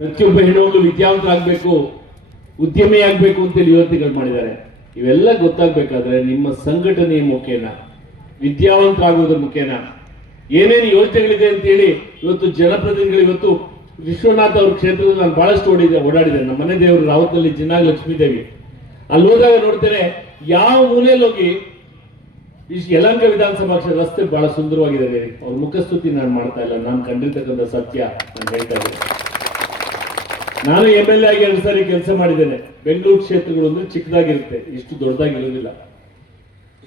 ಪ್ರತಿಯೊಬ್ಬ ಹೆಣ್ಣು ವಿದ್ಯಾವಂತರಾಗಬೇಕು, ಉದ್ಯಮಿ ಆಗಬೇಕು ಅಂತೇಳಿ ಯುವತಿಗಳು ಮಾಡಿದ್ದಾರೆ. ಇವೆಲ್ಲ ಗೊತ್ತಾಗಬೇಕಾದ್ರೆ ನಿಮ್ಮ ಸಂಘಟನೆಯ ಮುಖೇನ, ವಿದ್ಯಾವಂತರಾಗೋದ್ರ ಮುಖೇನ ಏನೇನು ಯೋಜನೆಗಳಿದೆ ಅಂತೇಳಿ ಇವತ್ತು ಜನಪ್ರತಿನಿಧಿಗಳು, ಇವತ್ತು ವಿಶ್ವನಾಥ್ ಅವ್ರ ಕ್ಷೇತ್ರದಲ್ಲಿ ನಾನು ಬಹಳಷ್ಟು ಓಡಾಡಿದ್ದೇನೆ. ನಮ್ಮ ಮನೆ ದೇವರು ರಾವತಲ್ಲಿ ಜಿನ್ನಾಗ್ ಲಕ್ಷ್ಮೀದೇವಿ, ಅಲ್ಲಿ ಹೋದಾಗ ನೋಡ್ತೇನೆ ಯಾವ ಮೂಲೆಯಲ್ಲಿ ಹೋಗಿ ಯಲಹಂಕ ವಿಧಾನಸಭಾ ಕ್ಷೇತ್ರ ರಸ್ತೆ ಬಹಳ ಸುಂದರವಾಗಿದೆ. ಅವ್ರ ಮುಖಸ್ತುತಿ ನಾನು ಮಾಡ್ತಾ ಇಲ್ಲ, ನಾನು ಕಂಡಿರ್ತಕ್ಕಂಥ ಸತ್ಯ ನಾನು ಹೇಳ್ತಾ ಇದ್ದೇನೆ. ನಾನು MLA ಆಗಿ 2 ಸಾರಿ ಕೆಲಸ ಮಾಡಿದ್ದೇನೆ. ಬೆಂಗಳೂರು ಕ್ಷೇತ್ರಗಳು ಅಂದ್ರೆ ಚಿಕ್ಕದಾಗಿರುತ್ತೆ, ಇಷ್ಟು ದೊಡ್ಡದಾಗಿರೋದಿಲ್ಲ.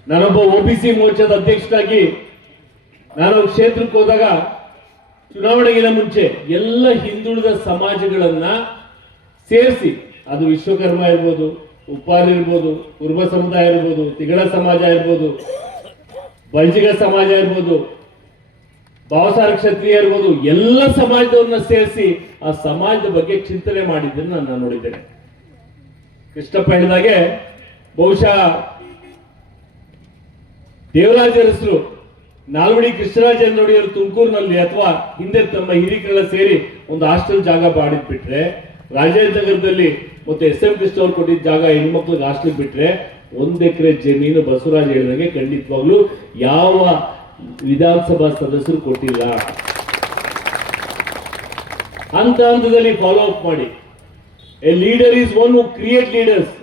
ನಾನೊಬ್ಬ OBC ಮೋರ್ಚಾದ ಅಧ್ಯಕ್ಷರಾಗಿ ನಾನು ಕ್ಷೇತ್ರಕ್ಕೆ ಹೋದಾಗ ಚುನಾವಣೆಗಿನ ಮುಂಚೆ ಎಲ್ಲ ಹಿಂದುಳಿದ ಸಮಾಜಗಳನ್ನ ಸೇರಿಸಿ, ಅದು ವಿಶ್ವಕರ್ಮ ಇರ್ಬೋದು, ಉಪ್ಪಾರ್ ಇರ್ಬೋದು, ಕುರುಬ ಸಮುದಾಯ ಇರ್ಬೋದು, ತಿಗಳ ಸಮಾಜ ಇರ್ಬೋದು, ಬಲ್ಜಿಗ ಸಮಾಜ ಇರ್ಬೋದು, ಭಾವಸಾರ ಕ್ಷತ್ರಿಯ ಇರ್ಬೋದು, ಎಲ್ಲ ಸಮಾಜದವ್ರನ್ನ ಸೇರಿಸಿ ಆ ಸಮಾಜದ ಬಗ್ಗೆ ಚಿಂತನೆ ಮಾಡಿದ್ದನ್ನು ನಾನು ನೋಡಿದ್ದೇನೆ. ಕೃಷ್ಣಪ್ಪ ಹೇಳಿದಾಗೆ ಬಹುಶಃ ದೇವರಾಜ ಅರಸರು ನಾಲ್ವಡಿ ಕೃಷ್ಣರಾಜ ನೋಡಿ ಅವರು ತುಮಕೂರಿನಲ್ಲಿ ಅಥವಾ ಹಿಂದೆ ತಮ್ಮ ಹಿರಿಕರೆಲ್ಲ ಸೇರಿ ಒಂದು ಹಾಸ್ಟೆಲ್ ಜಾಗ ಬಾಡಿದ್ ಬಿಟ್ರೆ, ರಾಜೇಂದ್ರ ನಗರದಲ್ಲಿ ಮತ್ತೆ SM ಕೃಷ್ಣ ಅವ್ರು ಕೊಟ್ಟಿದ್ದ ಜಾಗ ಹೆಣ್ಮಕ್ಳಿಗೆ ಹಾಸ್ಟೆಲ್ ಬಿಟ್ರೆ 1 ಎಕರೆ ಜಮೀನು ಬಸವರಾಜ್ ಹೇಳಿದಾಗೆ ಖಂಡಿತವಾಗ್ಲೂ ಯಾವ ವಿಧಾನಸಭಾ ಸದಸ್ಯರು ಕೊಟ್ಟಿಲ್ಲ. ಹಂತದಲ್ಲಿ ಫಾಲೋ ಅಪ್ ಮಾಡಿ. A leader is one who create leaders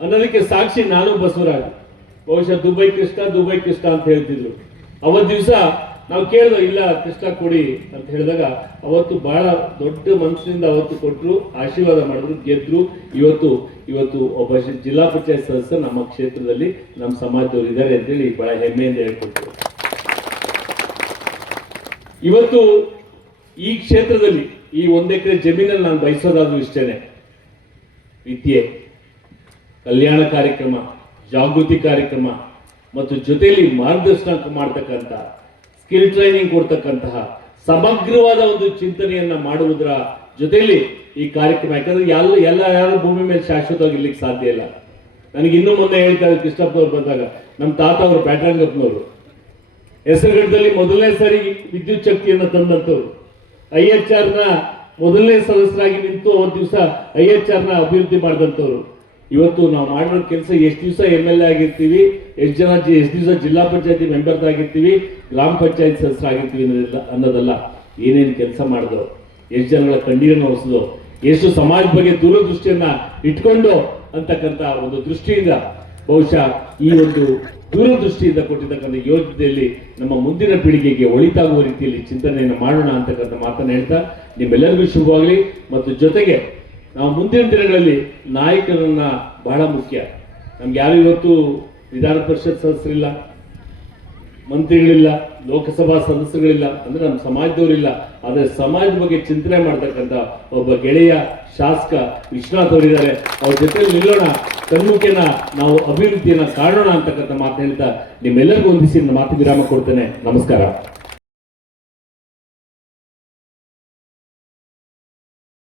ಅನ್ನೋದಕ್ಕೆ ಸಾಕ್ಷಿ ನಾನು ಬಸವರಾಜ್. ಬಹುಶಃ ದುಬೈ ಕೃಷ್ಣ ಅಂತ ಹೇಳ್ತಿದ್ರು. ಅವತ್ತು ದಿವಸ ನಾವು ಕೇಳಿದ ಇಲ್ಲ ಕೃಷ್ಣ ಕೊಡಿ ಅಂತ ಹೇಳಿದಾಗ ಅವತ್ತು ಬಹಳ ದೊಡ್ಡ ಮನಸ್ಸಿನಿಂದ ಅವತ್ತು ಕೊಟ್ಟರು, ಆಶೀರ್ವಾದ ಮಾಡಿದ್ರು, ಗೆದ್ರು. ಇವತ್ತು ಒಬ್ಬ ಜಿಲ್ಲಾ ಪಂಚಾಯತ್ ಸದಸ್ಯ ನಮ್ಮ ಕ್ಷೇತ್ರದಲ್ಲಿ ನಮ್ಮ ಸಮಾಜದವರು ಇದ್ದಾರೆ ಅಂತೇಳಿ ಬಹಳ ಹೆಮ್ಮೆಯಿಂದ ಹೇಳ್ಕೊಟ್ರು. ಇವತ್ತು ಈ ಕ್ಷೇತ್ರದಲ್ಲಿ ಈ 1 ಎಕರೆ ಜಮೀನಲ್ಲಿ ನಾನು ಬಯಸೋದಾದ್ರೂ ಇಷ್ಟೇನೆ, ವಿದ್ಯೆ, ಕಲ್ಯಾಣ ಕಾರ್ಯಕ್ರಮ, ಜಾಗೃತಿ ಕಾರ್ಯಕ್ರಮ ಮತ್ತು ಜೊತೆಯಲ್ಲಿ ಮಾರ್ಗದರ್ಶನ ಮಾಡ್ತಕ್ಕಂಥ, ಸ್ಕಿಲ್ ಟ್ರೈನಿಂಗ್ ಕೊಡ್ತಕ್ಕಂತಹ ಸಮಗ್ರವಾದ ಒಂದು ಚಿಂತನೆಯನ್ನ ಮಾಡುವುದರ ಜೊತೆಯಲ್ಲಿ ಈ ಕಾರ್ಯಕ್ರಮ. ಯಾಕಂದ್ರೆ ಯಾರು ಭೂಮಿ ಮೇಲೆ ಶಾಶ್ವತವಾಗಿ ಇರ್ಲಿಕ್ಕೆ ಸಾಧ್ಯ ಇಲ್ಲ. ನನಗೆ ಇನ್ನೂ ಮೊನ್ನೆ ಹೇಳ್ತಾರೆ ಕೃಷ್ಣಪ್ಪನವ್ರು ಬಂದಾಗ, ನಮ್ಮ ತಾತ ಅವರು ಬ್ಯಾಟ್ರಂಗಪ್ಪನವರು ಹೆಸರುಘಟ್ಟದಲ್ಲಿ ಮೊದಲನೇ ಸಾರಿ ವಿದ್ಯುತ್ ಶಕ್ತಿಯನ್ನು ತಂದಂತವ್ರು, IHR ನ ಮೊದಲನೇ ಸದಸ್ಯರಾಗಿ ನಿಂತು ಅವತ್ತು ದಿವಸ IHR ನ ಅಭಿವೃದ್ಧಿ ಮಾಡಿದಂಥವ್ರು. ಇವತ್ತು ನಾವು ಮಾಡಿರೋ ಕೆಲಸ ಎಷ್ಟು ದಿವಸ MLA ಆಗಿರ್ತೀವಿ, ಎಷ್ಟು ದಿವಸ ಜಿಲ್ಲಾ ಪಂಚಾಯತಿ ಮೆಂಬರ್ ಆಗಿರ್ತೀವಿ, ಗ್ರಾಮ ಪಂಚಾಯತ್ ಸದಸ್ಯರಾಗಿರ್ತೀವಿ ಅನ್ನೋದಲ್ಲ, ಏನೇನು ಕೆಲಸ ಮಾಡಿದ್ರು, ಎಷ್ಟು ಜನಗಳ ಕಣ್ಣೀರನ್ನು ಒರೆಸಿದ್ರು, ಎಷ್ಟು ಸಮಾಜದ ಬಗ್ಗೆ ದೂರದೃಷ್ಟಿಯನ್ನ ಇಟ್ಕೊಂಡು ಅಂತಕ್ಕಂಥ ಒಂದು ದೃಷ್ಟಿಯಿಂದ, ಬಹುಶಃ ಈ ಒಂದು ದೂರದೃಷ್ಟಿಯಿಂದ ಕೊಟ್ಟಿರ್ತಕ್ಕಂಥ ಯೋಜನೆಯಲ್ಲಿ ನಮ್ಮ ಮುಂದಿನ ಪೀಳಿಗೆಗೆ ಒಳಿತಾಗುವ ರೀತಿಯಲ್ಲಿ ಚಿಂತನೆಯನ್ನು ಮಾಡೋಣ ಅಂತಕ್ಕಂಥ ಮಾತನ್ನು ಹೇಳ್ತಾ ನಿಮ್ಮೆಲ್ಲರಿಗೂ ಶುಭವಾಗಲಿ. ಮತ್ತು ಜೊತೆಗೆ ನಾವು ಮುಂದಿನ ದಿನಗಳಲ್ಲಿ ನಾಯಕರನ್ನ ಬಹಳ ಮುಖ್ಯ. ನಮ್ಗೆ ಯಾರು ಇವತ್ತು ವಿಧಾನ ಪರಿಷತ್ ಸದಸ್ಯರಿಲ್ಲ, ಮಂತ್ರಿಗಳಿಲ್ಲ, ಲೋಕಸಭಾ ಸದಸ್ಯರುಗಳಿಲ್ಲ, ಅಂದ್ರೆ ನಮ್ಮ ಸಮಾಜದವರಿಲ್ಲ. ಆದರೆ ಸಮಾಜದ ಬಗ್ಗೆ ಚಿಂತನೆ ಮಾಡ್ತಕ್ಕಂಥ ಒಬ್ಬ ಗೆಳೆಯ ಶಾಸಕ ವಿಶ್ವನಾಥ್ ಅವರಿದ್ದಾರೆ. ಅವ್ರ ಜೊತೆಲಿ ನಿಲ್ಲೋಣ, ಕಣ್ಮುಖೇನ ನಾವು ಅಭಿವೃದ್ಧಿಯನ್ನ ಕಾಣೋಣ ಅಂತಕ್ಕಂಥ ಮಾತು ಹೇಳ್ತಾ ನಿಮ್ಮೆಲ್ಲರಿಗೂ ಒಂದಿಸಿ ಮಾತು ವಿರಾಮ ಕೊಡ್ತೇನೆ. ನಮಸ್ಕಾರ.